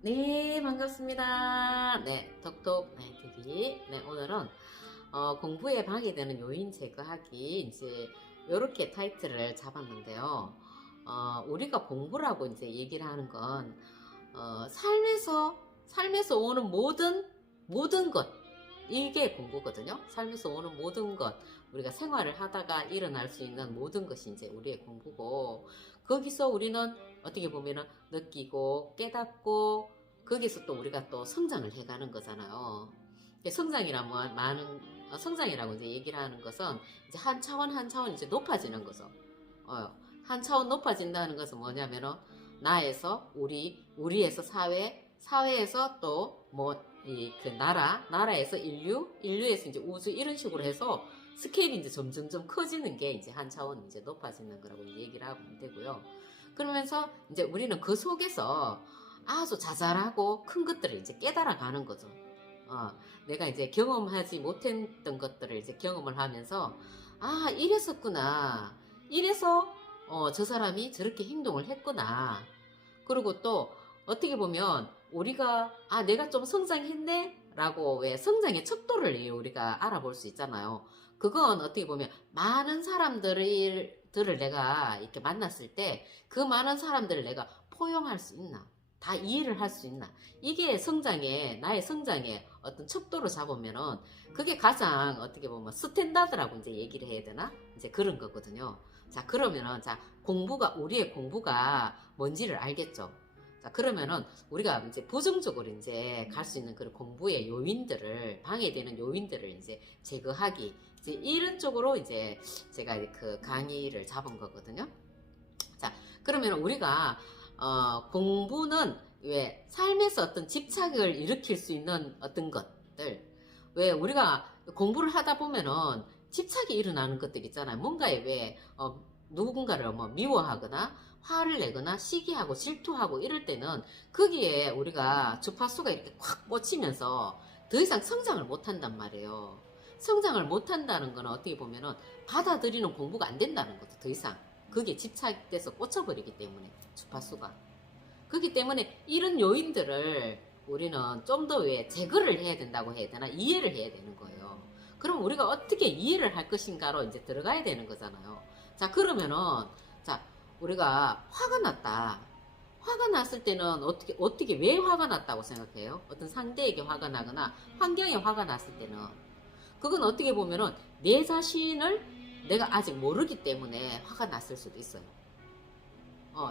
네, 반갑습니다. 네, 톡톡 TV. 네, 오늘은 공부에 방해되는 요인 제거하기 이제 요렇게 타이틀을 잡았는데요. 우리가 공부라고 이제 얘기를 하는 건 삶에서 오는 모든 것 이게 공부거든요. 삶에서 오는 모든 것 우리가 생활을 하다가 일어날 수 있는 모든 것이 이제 우리의 공부고, 거기서 우리는 어떻게 보면은 느끼고 깨닫고 거기서 또 우리가 또 성장을 해가는 거잖아요. 성장이라면 성장이라고 이제 얘기를 하는 것은 이제 한 차원 한 차원 이제 높아지는 거죠. 한 차원 높아진다는 것은 뭐냐면은 나에서 우리에서 사회에서 또 뭐 이 그 나라에서 인류에서 이제 우주, 이런 식으로 해서 스케일이 이제 점점점 커지는 게 이제 한 차원 이제 높아지는 거라고 얘기를 하고 되고요. 그러면서 이제 우리는 그 속에서 아주 자잘하고 큰 것들을 이제 깨달아 가는 거죠. 내가 이제 경험하지 못했던 것들을 이제 경험을 하면서, 아, 이랬었구나. 이래서 저 사람이 저렇게 행동을 했구나. 그리고 또 어떻게 보면 우리가 내가 좀 성장했네 라고, 왜 성장의 척도를 우리가 알아볼 수 있잖아요. 그건 어떻게 보면 많은 사람들을 내가 이렇게 만났을 때 그 많은 사람들을 내가 포용할 수 있나, 다 이해를 할 수 있나, 이게 나의 성장의 어떤 척도로 잡으면은 그게 가장 어떻게 보면 스탠다드라고 이제 얘기를 해야 되나, 이제 그런 거거든요. 자, 그러면은 우리의 공부가 뭔지를 알겠죠. 자, 그러면은 우리가 이제 부정적으로 이제 갈 수 있는 그런 공부의 요인들을, 방해되는 요인들을 이제 제거하기, 이제 이런 쪽으로 이제 제가 그 강의를 잡은 거거든요. 자, 그러면 우리가 공부는 왜 삶에서 어떤 집착을 일으킬 수 있는 어떤 것들, 왜 우리가 공부를 하다 보면은 집착이 일어나는 것들 있잖아요. 뭔가에 왜 누군가를 뭐 미워하거나 화를 내거나 시기하고 질투하고 이럴 때는 거기에 우리가 주파수가 이렇게 콱 꽂히면서 더 이상 성장을 못 한단 말이에요. 성장을 못 한다는 거는 어떻게 보면은 받아들이는 공부가 안 된다는 거죠. 더 이상 그게 집착돼서 꽂혀버리기 때문에, 주파수가. 그렇기 때문에 이런 요인들을 우리는 좀 더 왜 제거를 해야 된다고 해야 되나, 이해를 해야 되는 거예요. 그럼 우리가 어떻게 이해를 할 것인가로 이제 들어가야 되는 거잖아요. 자, 그러면은 자, 우리가 화가 났다. 화가 났을 때는 어떻게 왜 화가 났다고 생각해요? 어떤 상대에게 화가 나거나 환경에 화가 났을 때는, 그건 어떻게 보면은 내 자신을 내가 아직 모르기 때문에 화가 났을 수도 있어요.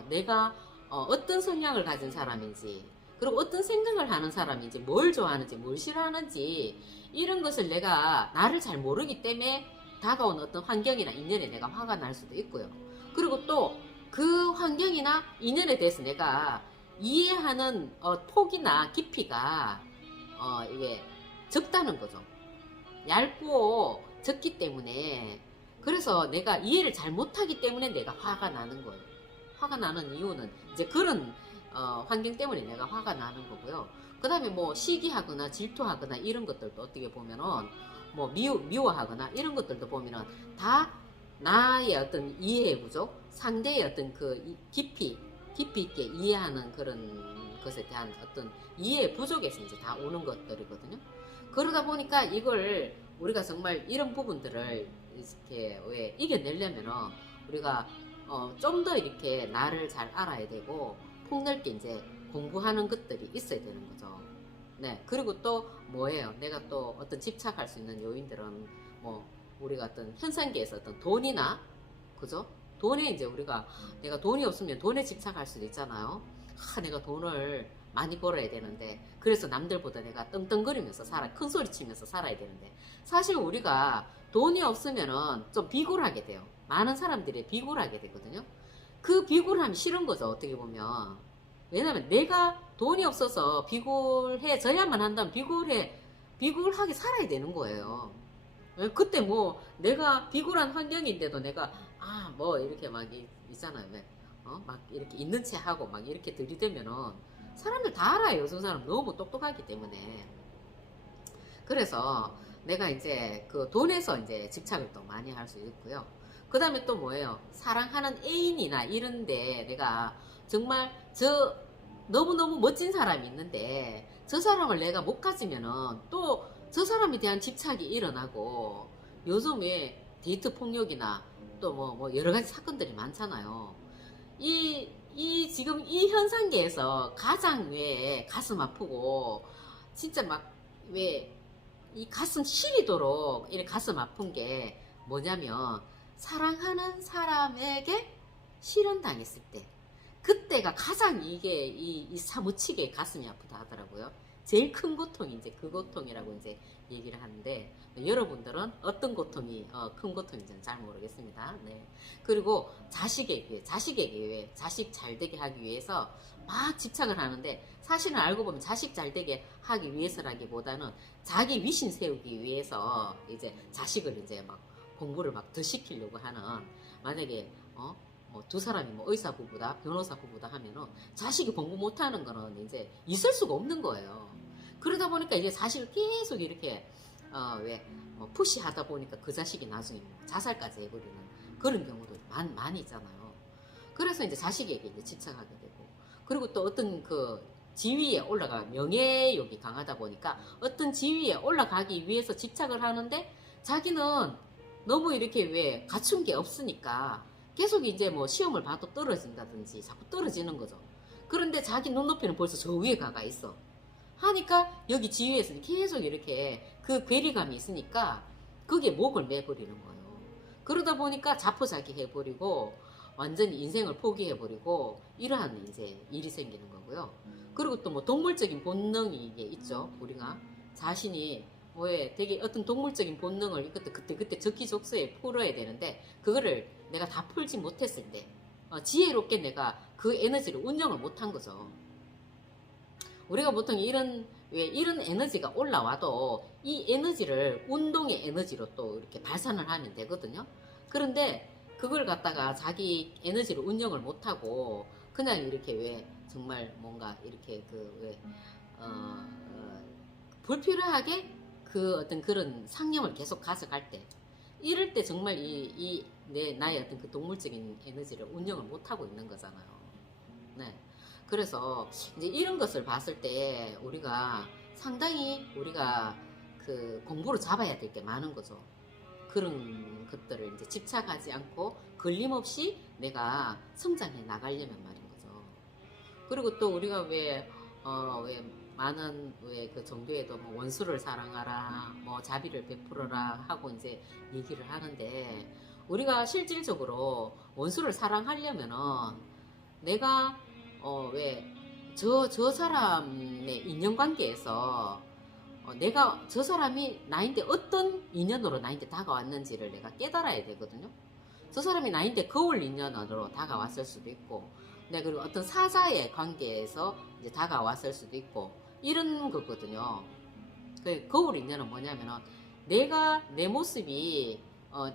내가 어떤 성향을 가진 사람인지, 그리고 어떤 생각을 하는 사람인지, 뭘 좋아하는지, 뭘 싫어하는지, 이런 것을 나를 잘 모르기 때문에 다가온 어떤 환경이나 인연에 내가 화가 날 수도 있고요. 그리고 또 그 환경이나 인연에 대해서 내가 이해하는 폭이나 깊이가 이게 적다는 거죠. 얇고 적기 때문에, 그래서 내가 이해를 잘 못하기 때문에 내가 화가 나는 거예요. 화가 나는 이유는 이제 그런 환경 때문에 내가 화가 나는 거고요. 그 다음에 뭐 시기하거나 질투하거나 이런 것들도 어떻게 보면은 뭐 미워하거나 이런 것들도 보면은 다 나의 어떤 이해 부족, 상대의 어떤 그 깊이 있게 이해하는 그런 것에 대한 어떤 이해 부족에서 이제 다 오는 것들이거든요. 그러다 보니까 이걸 우리가 정말 이런 부분들을 이렇게 왜 이겨내려면은 우리가 좀 더 이렇게 나를 잘 알아야 되고 폭넓게 이제 공부하는 것들이 있어야 되는 거죠. 네. 그리고 또 뭐예요? 내가 또 어떤 집착할 수 있는 요인들은 뭐 우리가 어떤 현상계에서 어떤 돈이나, 그죠? 돈에 이제 내가 돈이 없으면 돈에 집착할 수도 있잖아요. 내가 돈을 많이 벌어야 되는데, 그래서 남들보다 내가 떵떵거리면서 큰 소리 치면서 살아야 되는데, 사실 우리가 돈이 없으면은 좀 비굴하게 돼요. 많은 사람들이 비굴하게 되거든요. 그 비굴함이 싫은 거죠, 어떻게 보면. 왜냐면 내가 돈이 없어서 비굴해져야만 한다면 비굴하게 살아야 되는 거예요. 그때 뭐 내가 비굴한 환경인데도 내가 뭐 이렇게 막 있잖아요. 왜? 막 이렇게 있는 체 하고 막 이렇게 들이대면은 사람들 다 알아요. 요즘 사람 너무 똑똑하기 때문에. 그래서 내가 이제 그 돈에서 이제 집착을 또 많이 할 수 있고요. 그 다음에 또 뭐예요? 사랑하는 애인이나 이런데 내가 정말 너무너무 멋진 사람이 있는데 저 사람을 내가 못 가지면은 또 저 사람에 대한 집착이 일어나고 요즘에 데이트 폭력이나 또 뭐 여러 가지 사건들이 많잖아요. 지금 이 현상계에서 가장 왜 가슴 아프고 진짜 막 왜 이 가슴 시리도록 이렇게 가슴 아픈 게 뭐냐면 사랑하는 사람에게 실현당했을 때 그때가 가장 이게 이 사무치게 가슴이 아프다 하더라고요. 제일 큰 고통이 이제 그 고통이라고 이제 얘기를 하는데 여러분들은 어떤 고통이 큰 고통인지는 잘 모르겠습니다. 네. 그리고 자식에게 자식 잘 되게 하기 위해서 막 집착을 하는데 사실은 알고 보면 자식 잘 되게 하기 위해서라기보다는 자기 위신 세우기 위해서 이제 자식을 이제 막 공부를 막 더 시키려고 하는 만약에 두 사람이 뭐 의사 부부다, 변호사 부부다 하면은 자식이 공부 못하는 거는 이제 있을 수가 없는 거예요. 그러다 보니까 이제 사실 계속 이렇게 푸시하다 보니까 그 자식이 나중에 자살까지 해버리는 그런 경우도 많이 있잖아요. 그래서 이제 자식에게 이제 집착하게 되고 그리고 또 어떤 그 지위에 올라가 명예욕이 강하다 보니까 어떤 지위에 올라가기 위해서 집착을 하는데 자기는 너무 이렇게 왜 갖춘 게 없으니까 계속 이제 뭐 시험을 봐도 떨어진다든지 자꾸 떨어지는 거죠. 그런데 자기 눈높이는 벌써 저 위에 가가 있어. 하니까 여기 지위에서는 계속 이렇게 그 괴리감이 있으니까 그게 목을 매버리는 거예요. 그러다 보니까 자포자기 해버리고 완전히 인생을 포기해버리고 이러한 이제 일이 생기는 거고요. 그리고 또 뭐 동물적인 본능이 이게 있죠. 우리가 자신이 왜 되게 어떤 동물적인 본능을 그때 적기적소에 풀어야 되는데 그거를 내가 다 풀지 못했을 때 지혜롭게 내가 그 에너지를 운영을 못한 거죠. 우리가 보통 이런 에너지가 올라와도 이 에너지를 운동의 에너지로 또 이렇게 발산을 하면 되거든요. 그런데 그걸 갖다가 자기 에너지를 운영을 못하고 그냥 이렇게 왜 정말 뭔가 이렇게 불필요하게 그 어떤 그런 상념을 계속 가져갈 때 이럴 때 정말 나의 어떤 그 동물적인 에너지를 운영을 못하고 있는 거잖아요. 네. 그래서 이제 이런 것을 봤을 때 상당히 우리가 그 공부를 잡아야 될 게 많은 거죠. 그런 것들을 이제 집착하지 않고 걸림없이 내가 성장해 나가려면 말인 거죠. 그리고 또 우리가 왜 많은 그 정도에도 뭐 원수를 사랑하라, 뭐 자비를 베풀어라 하고 이제 얘기를 하는데 우리가 실질적으로 원수를 사랑하려면은 내가 저 사람의 인연관계에서 내가 저 사람이 나한테 어떤 인연으로 나한테 다가왔는지를 내가 깨달아야 되거든요. 저 사람이 나한테 거울 인연으로 다가왔을 수도 있고, 그리고 어떤 사자의 관계에서 이제 다가왔을 수도 있고, 이런 거거든요. 그 거울 인연은 뭐냐면은 내 모습이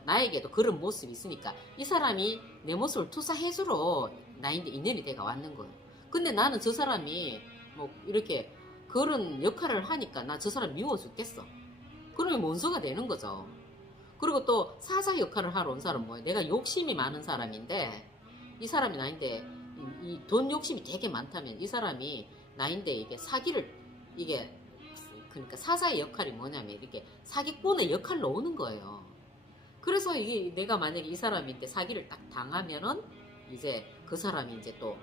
나에게도 그런 모습이 있으니까 이 사람이 내 모습을 투사해주러 나한테 인연이 돼가 왔는 거예요. 근데 나는 저 사람이 뭐 이렇게 그런 역할을 하니까 나 저 사람 미워 죽겠어. 그러면 원수가 되는 거죠. 그리고 또 사자 역할을 하러 온 사람은 뭐예요? 내가 욕심이 많은 사람인데 이 사람이 나한테 이 돈 욕심이 되게 많다면 이 사람이 나인데 이게 그러니까 사자의 역할이 뭐냐면 이렇게 사기꾼의 역할로 오는 거예요. 그래서 이게 내가 만약에 이 사람인데 사기를 딱 당하면은 이제 그 사람이 이제 또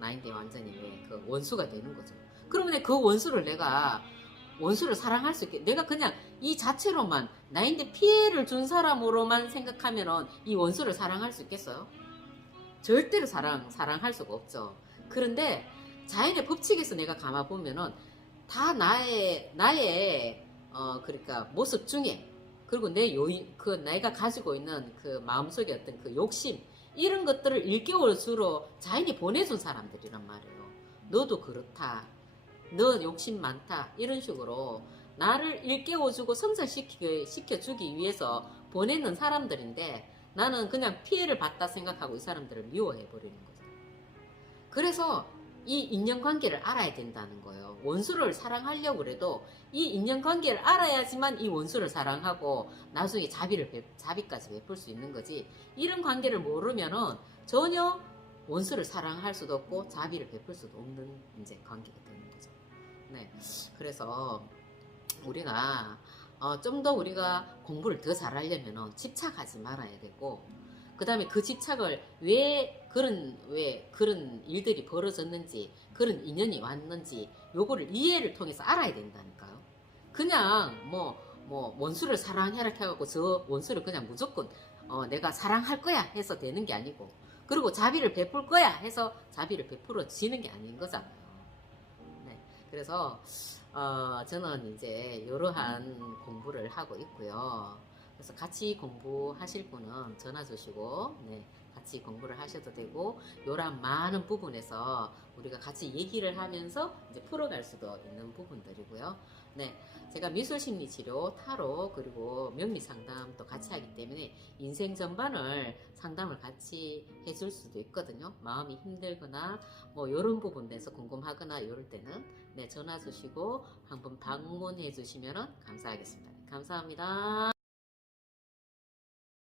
나인데 완전히 그 원수가 되는 거죠. 그러면 그 원수를 사랑할 수 있게 내가 그냥 이 자체로만 나인데 피해를 준 사람으로만 생각하면은 이 원수를 사랑할 수 있겠어요? 절대로 사랑할 수가 없죠. 그런데 자연의 법칙에서 내가 감아 보면은 다 나의 그러니까 모습 중에 그리고 내가 가지고 있는 그 마음속에 어떤 그 욕심 이런 것들을 일깨워주러 자연이 보내준 사람들이란 말이에요. 너도 그렇다. 너 욕심 많다. 이런 식으로 나를 일깨워주고 성장시켜주기 위해서 보내는 사람들인데 나는 그냥 피해를 봤다 생각하고 이 사람들을 미워해버리는 거죠. 그래서 이 인연관계를 알아야 된다는 거예요. 원수를 사랑하려고 그래도 이 인연관계를 알아야지만 이 원수를 사랑하고 나중에 자비까지 베풀 수 있는 거지. 이런 관계를 모르면은 전혀 원수를 사랑할 수도 없고 자비를 베풀 수도 없는 이제 관계가 되는 거죠. 네, 그래서 우리가 좀 더 우리가 공부를 더 잘하려면 집착하지 말아야 되고, 그 다음에 그 집착을 왜 그런 일들이 벌어졌는지, 그런 인연이 왔는지, 요거를 이해를 통해서 알아야 된다니까요. 그냥 원수를 사랑해라 해갖고 저 원수를 그냥 무조건 내가 사랑할 거야 해서 되는 게 아니고, 그리고 자비를 베풀 거야 해서 자비를 베풀어지는 게 아닌 거잖아요. 네, 그래서 저는 이제 이러한 공부를 하고 있고요. 그래서 같이 공부하실 분은 전화 주시고, 네, 같이 공부를 하셔도 되고, 이런 많은 부분에서 우리가 같이 얘기를 하면서 이제 풀어갈 수도 있는 부분들이고요. 네, 제가 미술심리치료, 타로, 그리고 명리상담도 같이 하기 때문에 인생 전반을 상담을 같이 해줄 수도 있거든요. 마음이 힘들거나 뭐 이런 부분에서 궁금하거나 이럴 때는 네, 전화 주시고 한번 방문해 주시면 감사하겠습니다. 감사합니다.